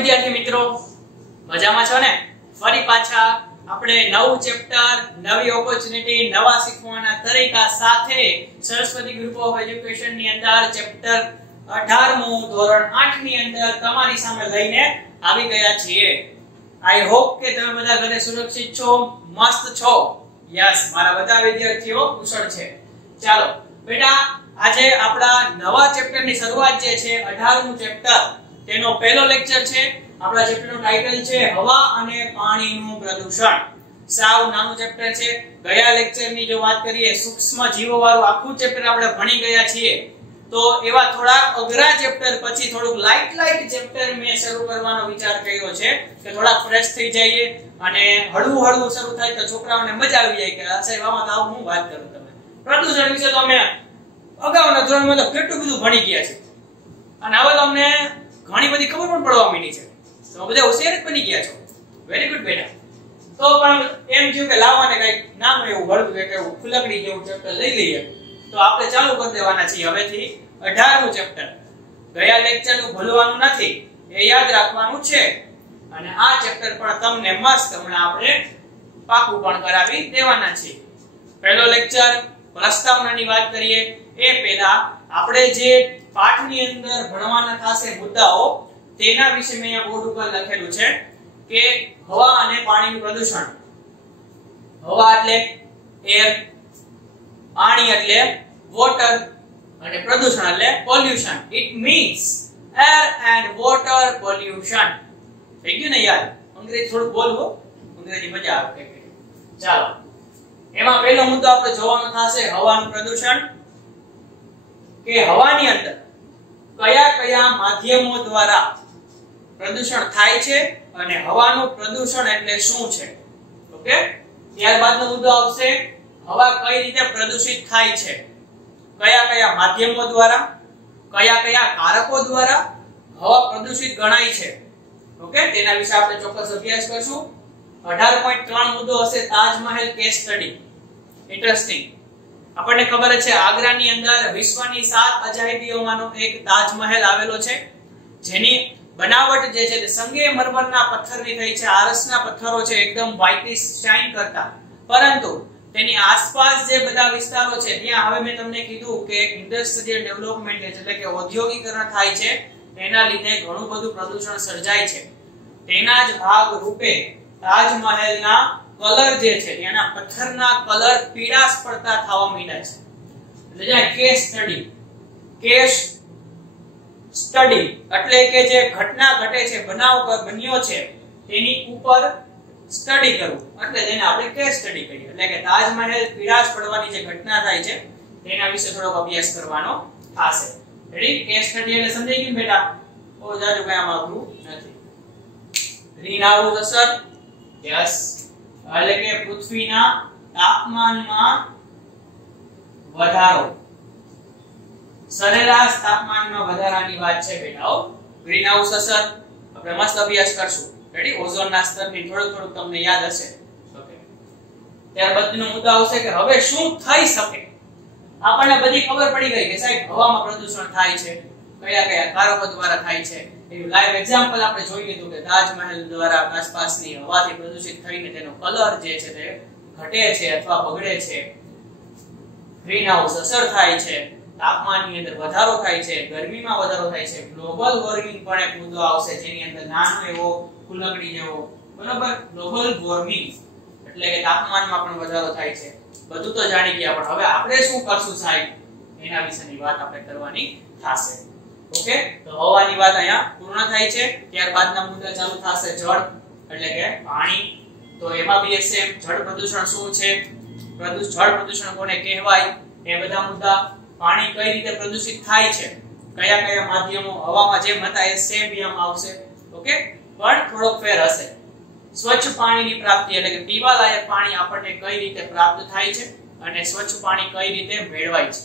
વિદ્યાર્થી મિત્રો, મજામાં છો ને? ફરી પાછા આપણે નવું ચેપ્ટર, નવી ઓપોર્ચ્યુનિટી, નવા શીખવાના તરીકા સાથે સરસ્વતી ગ્રુપ ઓફ એજ્યુકેશન ની અંદર ચેપ્ટર 18મું ધોરણ 8 ની અંદર તમારી સામે લઈને આવી ગયા છીએ. આઈ હોપ કે તમે બધા ઘરે સુરક્ષિત છો, મસ્ત છો. યસ, મારા બધા વિદ્યાર્થીઓ કુશળ છે. ચાલો બેટા, આજે આપણા નવા ચેપ્ટરની શરૂઆત જે છે 18મું ચેપ્ટર, તેનો પહેલો લેક્ચર છે. આપણા ચેપ્ટરનું ટાઇટલ છે હવા અને પાણીનું પ્રદૂષણ. સાવ નાનું ચેપ્ટર છે. ગયા લેક્ચરની જો વાત કરીએ, સૂક્ષ્મ જીવો વાળું આખું ચેપ્ટર આપણે ભણી ગયા છીએ. તો એવા થોડા અઘરા ચેપ્ટર પછી થોડુંક લાઇટ ચેપ્ટર મેં શરૂ કરવાનો વિચાર કર્યો છે કે થોડા ફ્રેશ થઈ જઈએ અને હળવું શરૂ થાય તો છોકરાઓને મજા આવી જાય કે સાહેબ આમાં તો હું વાત કરું. તમે પ્રદૂષણ વિશે તો અમે અગાઉના ધોરણમાં તો કેટલું બધું ભણી ગયા છે અને હવે તો અમને ઘણી બધી ખબર પણ પડવા માંડી છે. તો બધા હોશિયાર જ બની ગયા છો. વેરી ગુડ બેટા. તો પણ એમ થયું કે લાવવાને કઈક નામ એવું હળવું કે એવું ફુલકડી જેવું ચેપ્ટર લઈ લઈએ. તો આપણે ચાલુ કરી દેવાના છીએ હવેથી 18મું ચેપ્ટર. ગયા લેક્ચરનું ભૂલવાનું નથી, એ યાદ રાખવાનું છે. અને આ ચેપ્ટર પણ તમને મસ્ત હમણાં આપણે પાકું પણ કરાવી દેવાના છે. પહેલો લેક્ચર પ્રસ્તાવનાની વાત કરીએ એ પહેલા આપણે જે પાઠની અંદર ભણવાના થશે મુદ્દાઓ, તેના વિશે મેં અહીંયા બોર્ડ ઉપર લખેલું છે કે હવા અને પાણીનું પ્રદૂષણ. હવા એટલે એર, પાણી એટલે વોટર અને પ્રદૂષણ એટલે pollution. It means air and water pollution. થઈ ગયું ને યાર? અંગ્રેજી થોડું બોલવો, અંગ્રેજી મજા આવે. ચાલો, એમાં પહેલો મુદ્દો આપણે જોવાનો થશે હવાનું પ્રદૂષણ. કે હવાની અંદર કયા માધ્યમો દ્વારા પ્રદૂષણ થાય છે અને હવાનું પ્રદૂષણ એટલે શું છે. ઓકે, ત્યારબાદનો મુદ્દો આવશે હવા કઈ રીતે પ્રદૂષિત થાય છે, કયા માધ્યમો દ્વારા, કયા કારકો દ્વારા હવા પ્રદૂષિત ગણાય છે. ઓકે, તેના વિશે આપણે ચોક્કસ અભ્યાસ કરશું. 18.3 મુદ્દો હશે તાજમહેલ કેસ સ્ટડી. ઇન્ટરેસ્ટિંગ. આપણને ખબર છે આગ્રાની અંદર વિશ્વની 7 અજાયબીઓમાંનો એક તાજમહેલ આવેલો છે, જેની બનાવટ જે છે તે સંગેમરમરના પથ્થરની થઈ છે. આરસના પથ્થરો છે એકદમ વ્હાઇટિશ શાઇન કરતા. પરંતુ તેની આસપાસ જે બધા વિસ્તારો છે ત્યાં હવે મેં તમને કીધું કે ઇન્ડસ્ટ્રીયલ ડેવલપમેન્ટ એટલે કે ઔદ્યોગિકરણ થાય છે, તેના લીધે ઘણું બધું પ્રદૂષણ સર્જાય છે. તેના જ ભાગ રૂપે તાજમહેલના કલર જે છે, ત્યાંના પથ્થરના કલર પીળાશ પડતા થવા માંડ્યા છે. એટલે જે કેસ સ્ટડી એટલે કે જે ઘટના ઘટે છે, બનાવ બન્યો છે, તેની ઉપર સ્ટડી કરવું એટલે તેને આપણે કેસ સ્ટડી કહીએ. એટલે કે તાજમહેલ પીળાશ પડવાની જે ઘટના થાય છે તેના વિશે થોડોક અભ્યાસ કરવાનો થશે. રેડી? કેસ સ્ટડી એટલે સમજાઈ ગયું બેટા? ઓ જાજુ કઈ આમાં અઘરું નથી. ગ્રીન હાઉસ અસર. યસ, એટલે કે પૃથ્વીના તાપમાનમાં વધારો, સરેરાશ તાપમાનમાં વધારાની વાત છે બેટાઓ. ગ્રીન હાઉસ અસર આપણે મસ્ત અભ્યાસ કરશું. રેડી? ઓઝોનના સ્તરની થોડું તમને યાદ હશે. ઓકે, ત્યારબાદનો મુદ્દો આવશે કે હવે શું થઈ શકે. આપણને બધી ખબર પડી ગઈ કે સાહેબ હવામાં પ્રદૂષણ થાય છે, કયા કારકો દ્વારા થાય છે. એવું લાઈવ એક્ઝામ્પલ આપણે જોઈ લીધું કે તાજમહેલ દ્વારા આસપાસની હવાથી પ્રદૂષિત થઈને તેનો કલર જે છે તે ઘટે છે અથવા બગડે છે. ગ્રીન હાઉસ અસર થાય છે, તાપમાનની અંદર વધારો થાય છે, ગરમીમાં વધારો થાય છે. ગ્લોબલ વોર્મિંગ પણ એક મુદ્દો આવશે, જેની અંદર નાનો એવો ફૂલકડી જેવો, બરોબર? ગ્લોબલ વોર્મિંગ એટલે કે તાપમાનમાં પણ વધારો થાય છે. બધું તો જાણી ગયા, પણ હવે આપણે શું કરશું સાહેબ, એના વિશેની વાત આપણે કરવાની થશે. ઓકે, તો હવાની વાત અહીંયા પૂર્ણ થાય છે. ત્યારબાદના મુદ્દા ચાલુ થશે જળ એટલે કે પાણી. તો એમાં બી સેમ, જળ પ્રદૂષણ શું છે, જળ પ્રદૂષણ કોને કહેવાય, એ બધા મુદ્દા. પાણી કઈ રીતે પ્રદૂષિત થાય છે, કયા માધ્યમો, હવામાં જેમ હતા એ સેમ અહીંયા આવશે. ઓકે, પણ થોડોક ફેર હશે. સ્વચ્છ પાણીની પ્રાપ્તિ એટલે કે પીવાલાયક પાણી આપણને કઈ રીતે પ્રાપ્ત થાય છે અને સ્વચ્છ પાણી કઈ રીતે મેળવાય છે.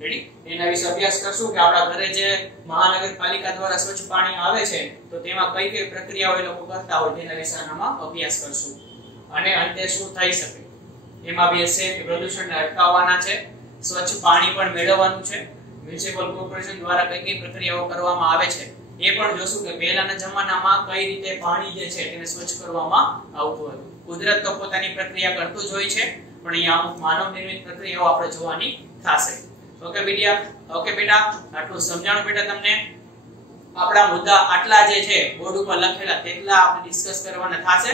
રેડી? એના વિશે અભ્યાસ કરશું કે આપણા ઘરે જે મહાનગરપાલિકા દ્વારા સ્વચ્છ પાણી આવે છે તો તેમાં કઈ પ્રક્રિયાઓ એ લોકો કરતા હોય તેના વિશે આમાં અભ્યાસ કરશું. અને અંતે શું થઈ શકે એમાં બી હશે કે પ્રદૂષણને અટકાવવાના છે, સ્વચ્છ પાણી પણ મેળવવાનું છે, મ્યુનિસિપલ કોર્પોરેશન દ્વારા કઈ પ્રક્રિયાઓ કરવામાં આવે છે એ પણ જોશું કે પહેલાના જમાનામાં કઈ રીતે પાણી જે છે તેને સ્વચ્છ કરવામાં આવતું હતું. કુદરત તો પોતાની પ્રક્રિયા કરતું જ હોય છે, પણ અહીંયા અમુક માનવ નિર્મિત પ્રક્રિયાઓ આપણે જોવાની થશે. ઓકે બેટા, આટલું સમજાણું બેટા તમને. આપણા મુદ્દા આટલા જે છે બોર્ડ ઉપર લખેલા તેટલા આપણે ડિસ્કસ કરવાના થશે.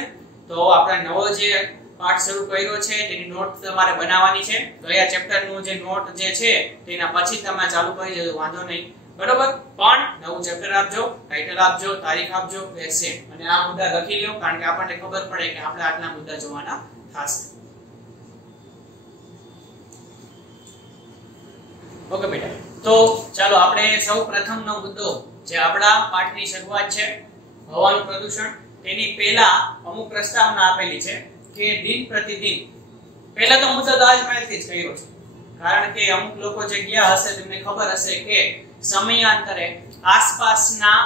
તો આપણે નવો જે પાઠ શરૂ કર્યો છે તેની નોટ તમારે બનાવવાની છે. ગયા ચેપ્ટર નું જે નોટ જે છે તેના પછી તમે ચાલુ કરી દેજો, વાંધો નહીં, બરોબર. પણ નવું ચેપ્ટર આપજો, ટાઇટલ આપજો, તારીખ આપજો, સેમ. અને આ મુદ્દા લખી લ્યો, કારણ કે આપણને ખબર પડે કે આપણે આટલા મુદ્દા જોવાના થશે. ઓકે બેટા, તો ચાલો આપણે સૌ પ્રથમનો મુદ્દો જે આપણા પાઠની શરૂઆત છે હવાનું પ્રદૂષણ, તેની પહેલા અમુક પ્રસ્તાવના આપેલી છે કે દિન પ્રતિદિન. પહેલા તો મુદ્દો તો આજ પહેલેથી જ કર્યો છે, કારણ કે અમુક લોકો જે ગયા હશે તેમને ખબર હશે કે સમયાંતરે આસપાસના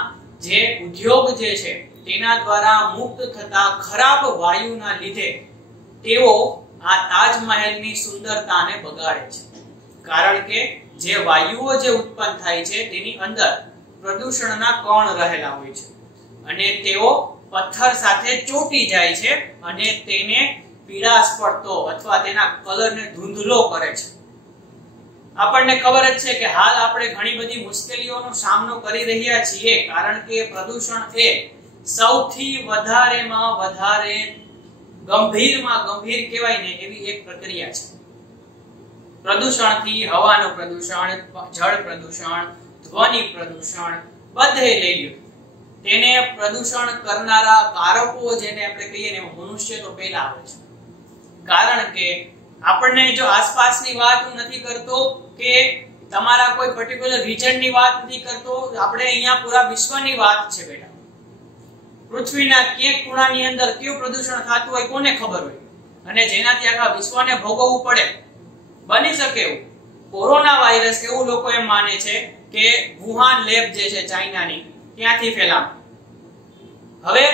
જે ઉદ્યોગ જે છે તેના દ્વારા મુક્ત થતા ખરાબ વાયુના લીધે તેઓ આ તાજમહેલની સુંદરતાને બગાડે છે. કારણ કે જે વાયુઓ જે ઉત્પન્ન થાય છે તેની અંદર પ્રદૂષણના કણ રહેલા હોય છે અને તેઓ પથ્થર સાથે ચોંટી જાય છે અને તેને પીળાશ પડતો અથવા તેના કલરને ધૂંધળો કરે છે. આપણને ખબર જ છે કે હાલ આપણે ઘણી બધી મુશ્કેલીઓનો સામનો કરી રહ્યા છીએ, કારણ કે પ્રદૂષણ એ સૌથી વધારેમાં વધારે ગંભીરમાં ગંભીર કહેવાય ને એવી એક પ્રક્રિયા છે. પ્રદૂષણથી હવાનું પ્રદૂષણ, જળ પ્રદૂષણ, ધ્વનિ પ્રદૂષણ બધે લઈ લ્યો. તેને પ્રદૂષણ કરનારા કારકો જેને આપણે કહીએ ને મનુષ્ય તો પહેલા આવે છે. કારણ કે આપણને જો આસપાસની વાત નથી કરતો કે તમારા કોઈ પર્ટિક્યુલર રિજનની વાત નથી કરતો, આપણે અહીંયા પૂરા વિશ્વની વાત છે બેટા. પૃથ્વીના ક્યાંક ખૂણાની અંદર કેવું પ્રદૂષણ થતું હોય કોને ખબર હોય, અને જેનાથી આખા વિશ્વને ભોગવવું પડે. બની શકે એવું કોરોના વાયરસ એવું લોકો એમ માને છે કે વુહાન લેબ જે છે ચાઇનાની ત્યાંથી ફેલાણો. હવે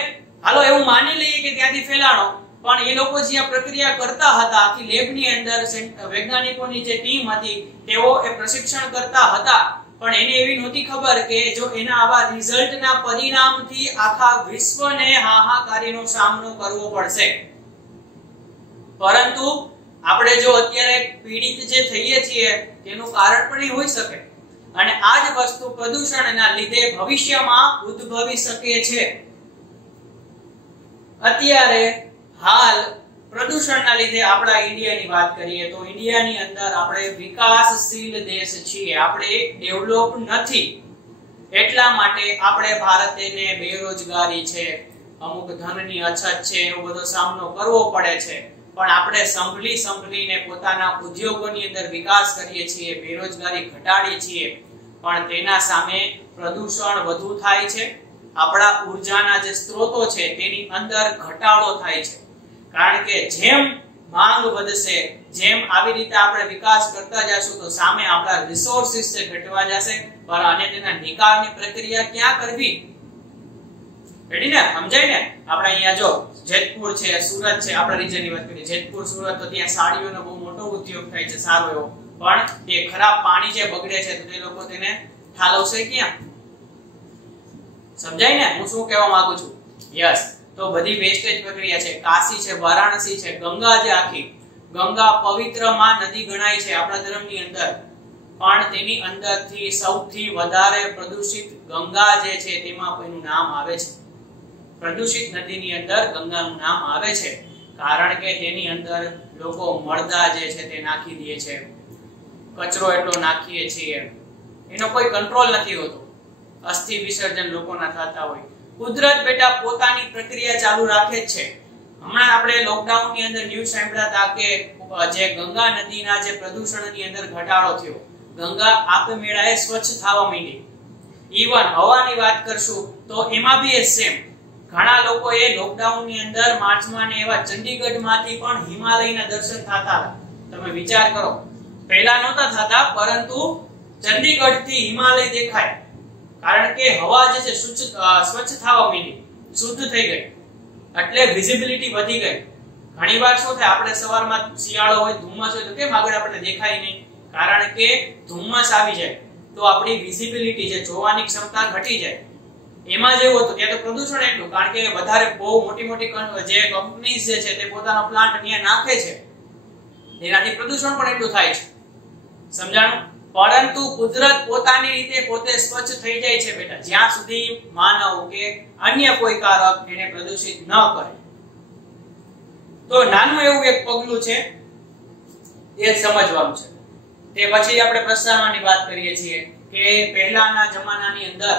હાલો એવું માની લઈએ કે ત્યાંથી ફેલાણો, પણ એ લોકો જે આ પ્રક્રિયા કરતા હતા આખી લેબની અંદર વૈજ્ઞાનિકોની જે ટીમ હતી તેઓ એ પ્રશિક્ષણ કરતા હતા, પણ એને એવી નહોતી ખબર કે જો એના આવા રિઝલ્ટના પરિણામથી આખા વિશ્વને હાહાકારીનો સામનો કરવો પડશે. પરંતુ આપણે જો અત્યારે પીડિત જે થઈએ છીએ તેનું કારણ પણ એ હોઈ શકે, અને આ જ વસ્તુ પ્રદૂષણના લીધે ભવિષ્યમાં ઉદ્ભવી શકે છે. અત્યારે હાલ પ્રદૂષણના લીધે આપણા ઇન્ડિયાની વાત કરીએ તો ઇન્ડિયાની અંદર આપણે વિકાસશીલ દેશ છીએ, આપણે ડેવલપ નથી. એટલા માટે આપણે ભારતને બેરોજગારી છે, અમુક ધનની અછત છે, એવો બધો સામનો કરવો પડે છે. પણ આપણે સંભળીને પોતાના ઉદ્યોગોની અંદર વિકાસ કરીએ છીએ, બેરોજગારી ઘટાડીએ છીએ, પણ તેના સામે પ્રદૂષણ વધુ થાય છે. આપણા ઉર્જાના જે સ્ત્રોતો છે તેની અંદર ઘટાડો થાય છે, કારણ કે જેમ માંગ વધશે, જેમ આવી રીતે આપણે વિકાસ કરતા જશું તો સામે આપણા રિસોર્સિસ છે ઘટવા જશે, પણ અને તેના નિકાલની પ્રક્રિયા ક્યાં કરવી? રેડી ને? સમજાય ને? આપણે અહીંયા જો જેતપુર છે, સુરત છે, આપણા રીજનની વાત કરીએ, જેતપુર સુરત, તો ત્યાં સાડીઓનો બહુ મોટો ઉદ્યોગ થાય છે સારો એવો, પણ તે ખરાબ પાણી જે બગડે છે તો તે લોકો તેને ઠાલવશે ક્યાં? સમજાય ને હું શું કહેવા માંગુ છું? યસ. તો બધી વેસ્ટેજ પ્રક્રિયા છે. કાશી છે, વારાણસી છે, ગંગા જે આખી ગંગા પવિત્રમાં નદી ગણાય છે આપણા ધર્મની અંદર, પણ તેની અંદરથી સૌથી વધારે પ્રદૂષિત ગંગા જે છે તેમાં કોઈનું નામ આવે છે. પ્રદૂષિત નદીની અંદર ગંગાનું નામ આવે છે, કારણ કે તેની અંદર લોકો મળદા જે છે તે નાખી દે છે, કચરો એટલો નાખીએ છીએ, એનો કોઈ કંટ્રોલ નથી હોતો. અસ્થિ વિસર્જન લોકોના થતા હોય. કુદરત બેટા પોતાની પ્રક્રિયા ચાલુ રાખે જ છે. હમણાં આપણે લોકડાઉનની અંદર ન્યૂઝ સાંભળ્યા હતા કે જે ગંગા નદીના જે પ્રદૂષણની અંદર ઘટાડો થયો, ગંગા આપમેળે સ્વચ્છ થવા માંડી. ઈવન હવાની વાત કરશું તો એમાં બી એ સેમ. ઘણા લોકોએ લોકડાઉનની અંદર માર્ચમાં ને એવા ચંડીગઢમાંથી પણ હિમાલયના દર્શન થતા હતા. તમે વિચાર કરો, પહેલા નહોતા થતા, પરંતુ ચંડીગઢથી હિમાલય દેખાય, કારણ કે હવા જે છે સ્વચ્છ થવા માંડી, શુદ્ધ થઈ ગઈ, એટલે વિઝિબિલિટી વધી ગઈ. ઘણીવાર શું થાય, આપણે સવારમાં શિયાળો હોય, ધુમ્મસ હોય તો કેમ આગળ આપણને દેખાય નહીં? કારણ કે ધુમ્મસ આવી જાય તો આપણી વિઝિબિલિટી જે જોવાની ક્ષમતા ઘટી જાય. એમાં જેવું હતું ત્યાં તો પ્રદૂષણ એટલું, કારણ કે વધારે બહુ મોટી મોટી જે કંપનીઝ જે છે તે પોતાનો પ્લાન્ટ ત્યાં નાખે છે, એનાથી પ્રદૂષણ પણ એટલું થાય છે. સમજાણું? પરંતુ કુદરત પોતાની રીતે પોતે સ્વચ્છ થઈ જાય છે બેટા, જ્યાં સુધી માનવ કે અન્ય કોઈ કારક એને પ્રદૂષિત ન કરે. તો નાનું એવું એક પગલું છે, એ સમજવાનું છે. તે પછી આપણે પ્રસારણની વાત કરીએ છીએ કે પહેલાના જમાનાની અંદર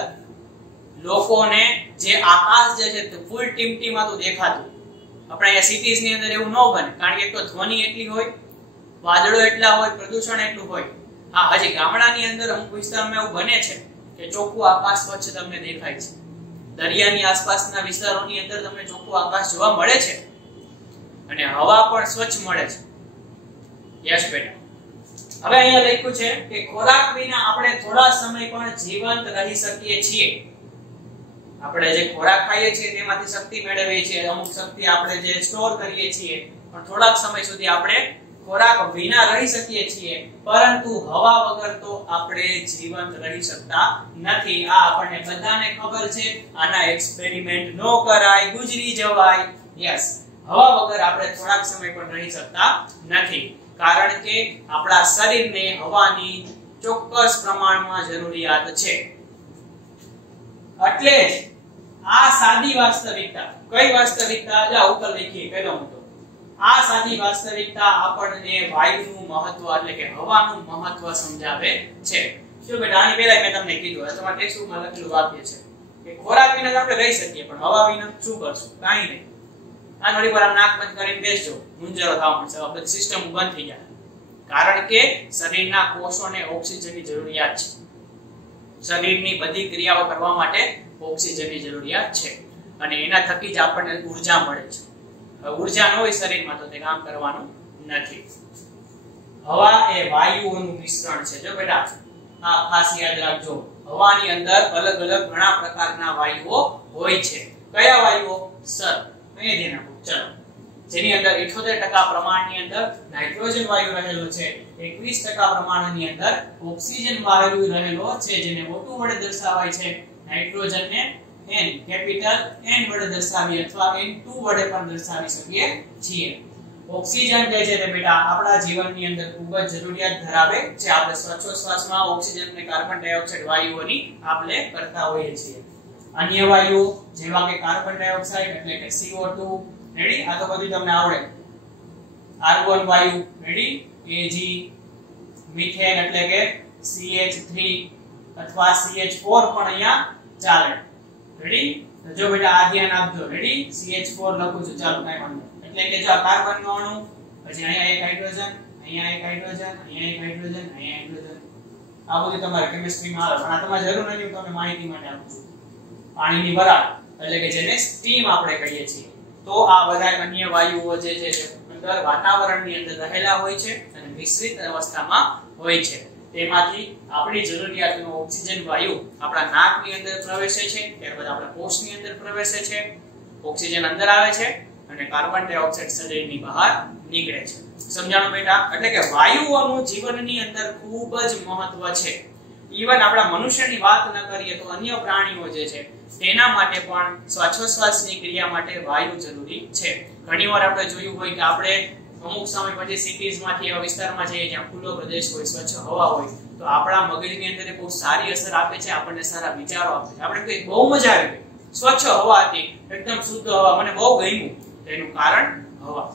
લોકોને જે આકાશ જે છે તે ફૂલ ટીમટીમાતું દેખાતું. આપણે અહીંયા સિટીઝ ની અંદર એવું ન બને, કારણ કે એક તો ધ્વનિ એટલી હોય, વાદળો એટલા હોય, પ્રદૂષણ એટલું હોય. હા, હજી ગામડાની અંદર અમુક વિસ્તારમાં એવું બને છે કે ચોખ્ખું આકાશ સ્વચ્છ તમને દેખાય છે. દરિયાની આસપાસના વિસ્તારોની અંદર તમને ચોખ્ખું આકાશ જોવા મળે છે અને હવા પણ સ્વચ્છ મળે છે. યસ બેટા. હવે અહીંયા લખ્યું છે કે ખોરાક વિના આપણે થોડા સમય પણ જીવંત રહી શકીએ છીએ. આપણે જે ખોરાક ખાઈએ છીએ તેમાંથી શક્તિ મેળવીએ છીએ, અમુક શક્તિ આપણે જે સ્ટોર કરીએ છીએ, પણ થોડાક સમય સુધી આપણે ખોરાક વિના રહી શકીએ છીએ, પરંતુ હવા વગર તો આપણે જીવંત રહી શકતા નથી. આ આપણને બધાને ખબર છે. આના એક્સપેરિમેન્ટ નો કરાય, ગુજરી જવાય. યસ, હવા વગર આપણે થોડાક સમય પણ રહી શકતા નથી, કારણ કે આપણા શરીરને હવાની ચોક્કસ પ્રમાણમાં જરૂરિયાત છે. એટલે જ આ સાદી વાસ્તવિકતા, કઈ વાસ્તવિકતા જા ઉપર લખીએ પેલો મુદ્દો, આ સાદી વાસ્તવિકતા આપણને વાયુનું મહત્વ એટલે કે હવાનું મહત્વ સમજાવે છે. શું બેટા, આની પહેલા મેં તમને કીધું, તમારા ટેક્સ્ટબુકમાં લખેલું વાક્ય છે કે ખોરાક વિના આપણે રહી શકીએ, પણ હવા વિના શું કરશું? કાંઈ નહીં. આ થોડી વાર નાક બંધ કરીને બેસજો, મુંજરો થવા મળશે, બધી સિસ્ટમ બંધ થઈ જાય. કારણ કે શરીરના કોષોને ઓક્સિજનની જરૂરિયાત છે. શરીરની બધી ક્રિયાઓ કરવા માટે ઓક્સિજનની જરૂરિયાત છે, અને એના થકી જ આપણને ઊર્જા મળે છે. ઊર્જા ન હોય શરીરમાં તો તે કામ કરવાનું નથી. હવા એ વાયુઓનું મિશ્રણ છે. જો બેટા, આ ખાસ યાદ રાખજો, હવાની અંદર અલગ અલગ ઘણા પ્રકારના વાયુઓ હોય છે. કયા વાયુઓ? સર, અહીં ધ્યાન આપો. ચલો, જેની અંદર 78% પ્રમાણની અંદર નાઇટ્રોજન વાયુ રહેલો છે, 21% પ્રમાણની અંદર ઓક્સિજન વાયુ રહેલો છે, જેને O2 વડે દર્શાવાય છે. નાઇટ્રોજનને N કેપિટલ N વડે દર્શાવી અથવા N2 વડે પણ દર્શાવી શકીએ છીએ. ઓક્સિજન જે છે તે બેટા આપણા જીવનની અંદર ખૂબ જ જરૂરિયાત ધરાવે છે. આપણે શ્વાસોશ્વાસમાં ઓક્સિજન અને કાર્બન ડાયોક્સાઇડ વાયુઓની આપલે કરતા હોઈએ છીએ. અન્ય વાયુઓ જેવા કે કાર્બન ડાયોક્સાઇડ એટલે કે CO2, રેડી? આ તો બધું તમને આવડે. આર્ગોન વાયુ, રેડી? Ag, મીથેન એટલે કે CH3 અથવા CH4 પણ અહીંયા ચાલે. રેડી? તો જો બેટા આ ધ્યાન આપજો. રેડી? CH4 લખું છું, ચાલો કાઈ વાંધો. એટલે કે જો કાર્બન નો અણુ, પછી અહીંયા એક હાઇડ્રોજન, અહીંયા એક હાઇડ્રોજન, અહીંયા એક હાઇડ્રોજન, અહીંયા હાઇડ્રોજન. આ બધું તમારે કેમિસ્ટ્રીમાં આવે, પણ આ તમારે જરૂર નથી, હું તમને માહિતી માટે આપું છું. પાણીની વરાળ એટલે કે જેને સ્ટીમ આપણે કહીએ છીએ. તો આ બધા અન્ય વાયુઓ જે છે અંદર વાતાવરણની અંદર રહેલા હોય છે અને મિશ્રિત અવસ્થામાં હોય છે. તેમાંથી આપણી જરૂરિયાતનો ઓક્સિજન વાયુ આપણા નાકની અંદર પ્રવેશે છે, ત્યારબાદ આપણા કોષની અંદર પ્રવેશે છે, ઓક્સિજન અંદર આવે છે અને કાર્બન ડાયોક્સાઇડ શરીરની બહાર નીકળે છે. સમજાણું બેટા? એટલે કે વાયુઓનું જીવનની અંદર ખૂબ જ મહત્વ છે. ઈવન આપણા મનુષ્યની વાત ન કરીએ તો અન્ય પ્રાણીઓ જે છે તેના માટે પણ શ્વાસોશ્વાસની ક્રિયા માટે વાયુ જરૂરી છે. ઘણીવાર આપણે જોયું હોય કે આપણે અમુક સમય પછી સિટીઝમાંથી એવા વિસ્તારમાં જઈએ જ્યાં ખુલ્લો પ્રદેશ હોય, સ્વચ્છ હવા હોય, તો આપણા મગજની અંદર બહુ સારી અસર આપે છે, આપણને સારા વિચારો આપે છે. આપણે કઈ બહુ મજા આવી ગઈ, સ્વચ્છ હવા હતી, એકદમ શુદ્ધ હવા, મને બહુ ગમ્યું. તેનું કારણ હવા.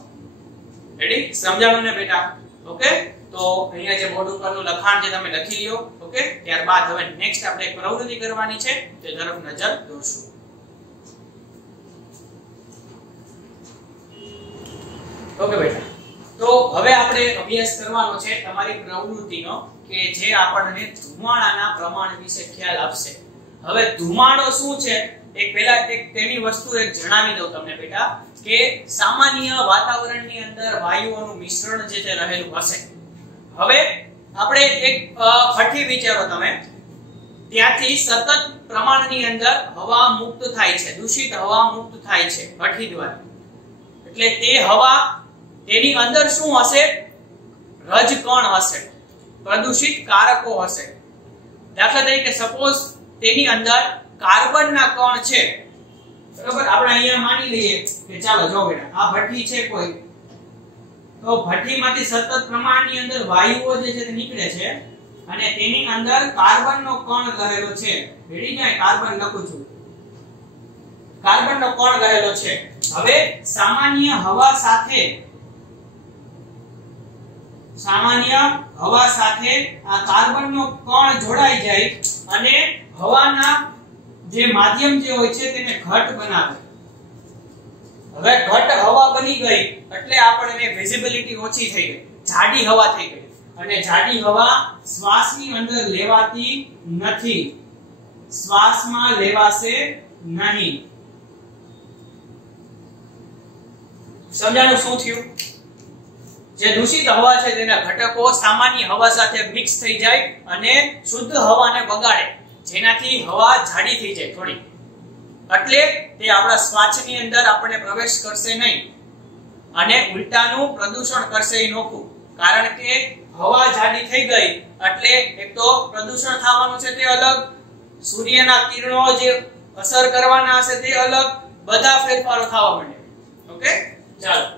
રેડી? સમજાણું ને બેટા? ઓકે, તો અહીંયા જે બોર્ડ ઉપરનું લખાણ જે તમે લખી લ્યો. ઓકે, ત્યારબાદ હવે નેક્સ્ટ આપણે એક પ્રવૃત્તિ કરવાની છે, તે તરફ નજર દોરશું. ઓકે બેટા, તો હવે આપણે અભ્યાસ કરવાનો છે તમારી પ્રવૃત્તિનો કે જે આપણને ધુમાડાના પ્રમાણ વિશે ખ્યાલ આપશે. હવે ધુમાડો શું છે એક પહેલા એક તેની વસ્તુ એક જણાવી દઉં તમને બેટા કે સામાન્ય વાતાવરણની અંદર વાયુઓનું મિશ્રણ જે તે રહેલું હશે. હવે આપણે એક ફઠી વિચારો તમે, ત્યાંથી સતત પ્રમાણની અંદર હવા મુક્ત થાય છે, દૂષિત હવા મુક્ત થાય છે ભઠ્ઠી દ્વારા. એટલે તે હવા તેની અંદર શું હશે? રજકણ હશે, પ્રદૂષિત કારકો હશે. દાખલા તરીકે સપોઝ તેની અંદર કાર્બનના કણ છે, બરોબર, આપણે અહીંયા માની લઈએ કે ચાલો જો બેટા આ ભઠ્ઠી છે કોઈ, તો ભઠ્ઠીમાંથી સતત પ્રમાણની અંદર વાયુઓ જે છે તે નીકળે છે અને તેની અંદર કાર્બનનો કણ રહેલો છે. રેડી જાય, કાર્બન લખું છું, કાર્બનનો કણ રહેલો છે. હવે સામાન્ય હવા સાથે આ કાર્બનનો કણ જોડાઈ જાય અને હવાના જે માધ્યમ જે હોય છે તેને ઘટ બનાવે. હવે ઘટ હવા બની ગઈ એટલે આપણને વિઝિબિલિટી ઓછી થઈ ગઈ, જાડી હવા થઈ ગઈ અને જાડી હવા શ્વાસની અંદર લેવાતી નથી, શ્વાસમાં લેવાશે નહીં. સમજાણું શું થયું? જે દૂષિત હવા છે તેના ઘટકો સામાન્ય હવા સાથે મિક્સ થઈ જાય અને શુદ્ધ હવાને બગાડે, જેનાથી હવા જાડી થઈ જાય થોડી, એટલે તે આપણા શ્વાસની અંદર આપણે પ્રવેશ કરશે નહીં અને ઉલટાનું પ્રદૂષણ કરશે નોખું. કારણ કે હવા જાડી થઈ ગઈ એટલે એક તો પ્રદૂષણ થવાનું છે તે અલગ, સૂર્યના કિરણો જે અસર કરવાના હશે તે અલગ, બધા ફેરફારો થવા માંડે. ઓકે, ચાલો.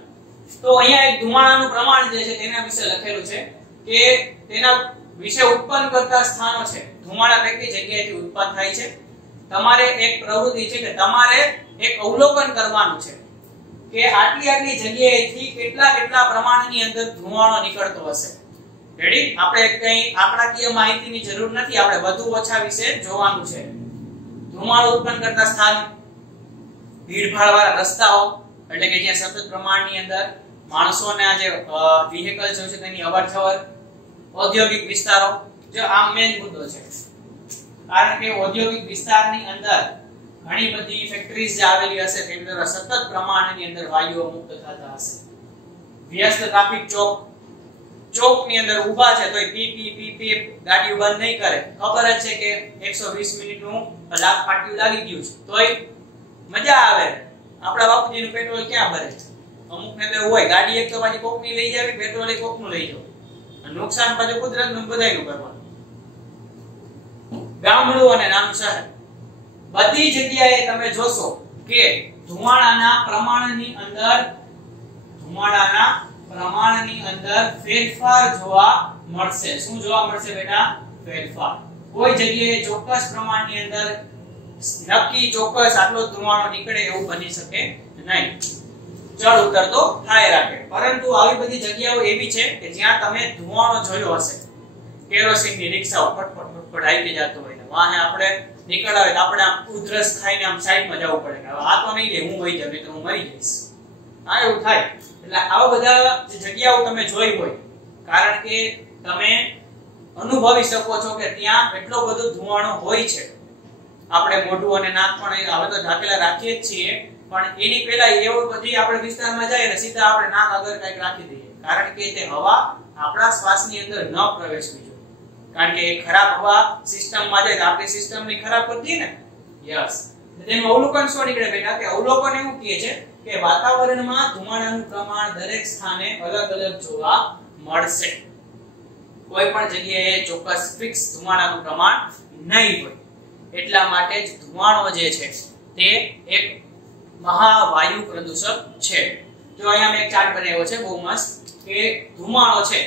તો અહીંયા એક ધુમાડાનું પ્રમાણ જે છે તેના વિશે લખેલું છે કે તેના વિશે ઉત્પન્ન કરતા સ્થાનો છે. ધુમાડા કઈ કઈ જગ્યાએથી ઉત્પન્ન થાય છે? તમારે એક પ્રવૃત્તિ છે કે તમારે એક અવલોકન કરવાનું છે કે આટલી જગ્યાએથી કેટલા પ્રમાણની અંદર ધુમાડો નીકળતો હશે. રેડી? આપણે કઈ આંકડાકીય માહિતીની જરૂર નથી, આપણે વધુ ઓછા વિશે જોવાનું છે. ધુમાડો ઉત્પન્ન કરતા સ્થાન, ભીડભાડવાળા રસ્તાઓ એટલે કે જ્યાં સતત પ્રમાણની અંદર માણસોના જે વ્હીકલ છે તેની અવરજવર, ઔદ્યોગિક વિસ્તારો, જો આ મેઇન મુદ્દો છે. કારણ કે ઔદ્યોગિક વિસ્તારની અંદર ઘણી બધી ફેક્ટરીઝ જે આવેલી હશે તેની અંદર સતત પ્રમાણની અંદર વાયુઓ મુક્ત થતા હશે. વ્યસ્ત ટ્રાફિક ચોકની અંદર ઊભા છે તો પી ગાડીઓ બંધ નહીં કરે, ખબર જ છે કે 120 મિનિટનું કલાક પાટિયું લાગી ગયું છે તોય મજા આવે. આપણા બાપુજીનું પેટ્રોલ ક્યાં ભરે છે? અમુક ને તો હોય ગાડી એક તો પાછી કોકની લઈ જાવી, પેટ્રોલ એક કોકનું લઈ જાવ, નુકસાન પાછું કુદરતનું બધાયનું કરવાનું. ગામડું અને નાનું શહેર બધી જગ્યાએ તમે જોશો કે ધુમાડાના પ્રમાણની અંદર ફેરફાર જોવા મળશે. શું જોવા મળશે બેટા? ફેરફાર. કોઈ જગ્યાએ ચોક્કસ પ્રમાણની અંદર નક્કી ચોક્કસ આટલો ધુમાડો નીકળે એવું બની શકે નહીં. ચડ ઉતર તો થાય રાખે, પરંતુ આવી બધી જગ્યાઓ એવી છે કે જ્યાં તમે ધુમાડો જોયો હશે. કેરોસીનની રિક્ષાઓ ફટફટ આવી જતો હોય ને વાહે આપણે નીકળાવે તો આપણે આમ ઉધરસ ખાઈને આમ સાઈડમાં જવું પડે કે હવે આ તો નહીં દે, હું વહી જાઉં નહીં તો હું મરી જઈશ. હા, એવું થાય. એટલે આવા બધા જે જગ્યાઓ તમે જોઈ હોય, કારણ કે તમે અનુભવી શકો છો કે ત્યાં એટલો બધો ધુમાડો હોય છે. આપણે મોઢું અને નાક પણ હવે તો ઢાંકેલા રાખીએ જ છીએ, પણ એની પહેલા એવો બધી આપણે વિસ્તારમાં જાય ને સીધા આપણે નાક આગળ કંઈક રાખી દઈએ, કારણ કે તે હવા આપણા શ્વાસની અંદર ન પ્રવેશવી જોઈએ. કારણ કે ખરાબ હવા સિસ્ટમમાં જાય તો આપણી સિસ્ટમની ખરાબ કરતી ને. યસ, તેનું અવલોકન શું નીકળે બેટા? કે અવલોકન એવું કહે છે કે વાતાવરણમાં ધુમાડાનું પ્રમાણ દરેક સ્થાને અલગ અલગ જોવા મળશે. કોઈ પણ જગ્યાએ ચોક્કસ ફિક્સ ધુમાડાનું પ્રમાણ નહીં હોય. એટલા માટે જ ધુમાડો જે છે તે એક મહાવાયુ પ્રદૂષક છે. જો અહીંયા મેં એક ચાર્ટ બનાવ્યો છે બહુ મસ્ત કે ધુમાડો છે,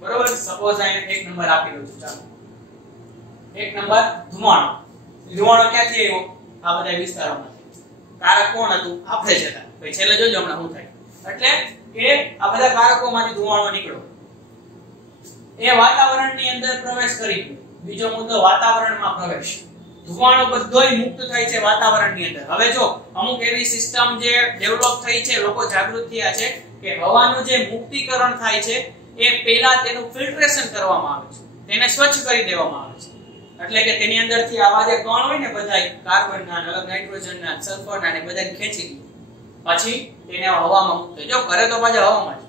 બરોબર? સપોઝ અહીંયા એક નંબર આપી દઉં છું. ચાલો, એક નંબર ધુમાડો. ધુમાડો ક્યાંથી આવ્યો? આ બધા વિસ્તારોમાંથી. કારક કોણ હતું? આપણે જ હતા. ભાઈ છેલ્લે જોજો હમણાં શું થાય. એટલે કે આ બધા કારકોમાંથી ધુમાડો નીકળ્યો, એ વાતાવરણની અંદર પ્રવેશ કરી ગયો. બીજો મુદ્દો વાતાવરણમાં પ્રવેશ. ધુમાડો બધોય મુક્ત થાય છે વાતાવરણની અંદર. હવે જો અમુક એવી સિસ્ટમ જે ડેવલપ થઈ છે, લોકો જાગૃત થયા છે કે હવાનું જે મુક્તિકરણ થાય છે એ પહેલા તેનું ફિલ્ટરેશન કરવામાં આવે છે, તેને સ્વચ્છ કરી દેવામાં આવે છે. એટલે કે તેની અંદરથી આવા જે કણ હોય ને બધાય કાર્બનના, અલગ નાઇટ્રોજનના, સલ્ફરના ને બધાને ખેંચી લે, પછી તેને હવામાં મુક્ત. જો કરે તો પાછા હવામાં જ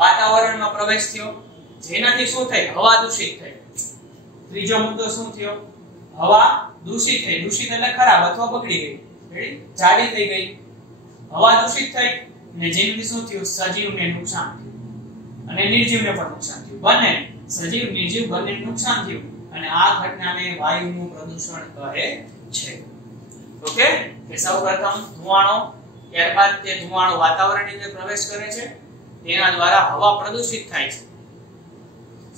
વાતાવરણમાં પ્રવેશ થયો, જેનાથી શું થાય? હવા દૂષિત થઈ. ત્રીજો મુદ્દો શું થયો? હવા દૂષિત થઈ. દૂષિત એટલે ખરાબ અથવા બગડી ગઈ, રેડી? જાડી થઈ ગઈ. હવા દૂષિત થઈ ને જેનાથી શું થયું? સજીવને નુકસાન થયું અને નિર્જીવને પણ નુકસાન થયું. બંને સજીવ નિર્જીવ બંને નુકસાન થયું અને આ ઘટનાને વાયુનું પ્રદૂષણ કહે છે. ઓકે, કે સૌપ્રથમ ધુમાડો, ત્યારબાદ તે ધુમાડો વાતાવરણની અંદર પ્રવેશ કરે છે, તેના દ્વારા હવા પ્રદૂષિત થાય છે.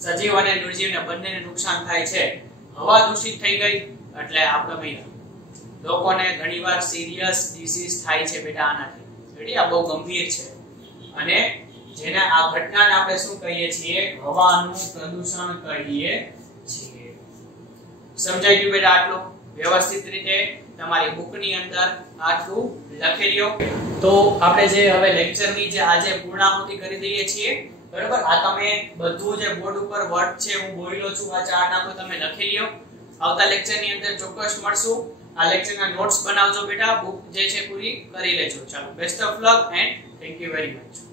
સજીવ અને નિર્જીવને બંનેને નુકસાન થાય છે. હવા દૂષિત થઈ ગઈ એટલે આપણે મહિલા લોકોને ઘણીવાર સિરિયસ ડિસીઝ થાય છે બેટા આનાથી. રેડી, આ બહુ ગંભીર છે અને જેને આ ઘટનાને આપણે શું કહીએ છીએ? હવાનું પ્રદૂષણ કહીએ છીએ. સમજાઈ ગયું બેટા? આટલું વ્યવસ્થિત રીતે તમારી બુકની અંદર આટલું લખી લ્યો. તો આપણે જે હવે લેક્ચરની જે આજે પૂર્ણાહુતિ કરી દઈએ છીએ, બરાબર? આ તમે બધું જે બોર્ડ ઉપર વર્ડ છે હું બોલ્યો છું, આ ચાર્ટ આખો તમે લખી લ્યો. આવતા લેક્ચરની અંદર ચોક્કસ મળશું. આ લેક્ચરના નોટ્સ બનાવજો બેટા, બુક જે છે પૂરી કરી લેજો. ચાલો, best of luck and thank you very much.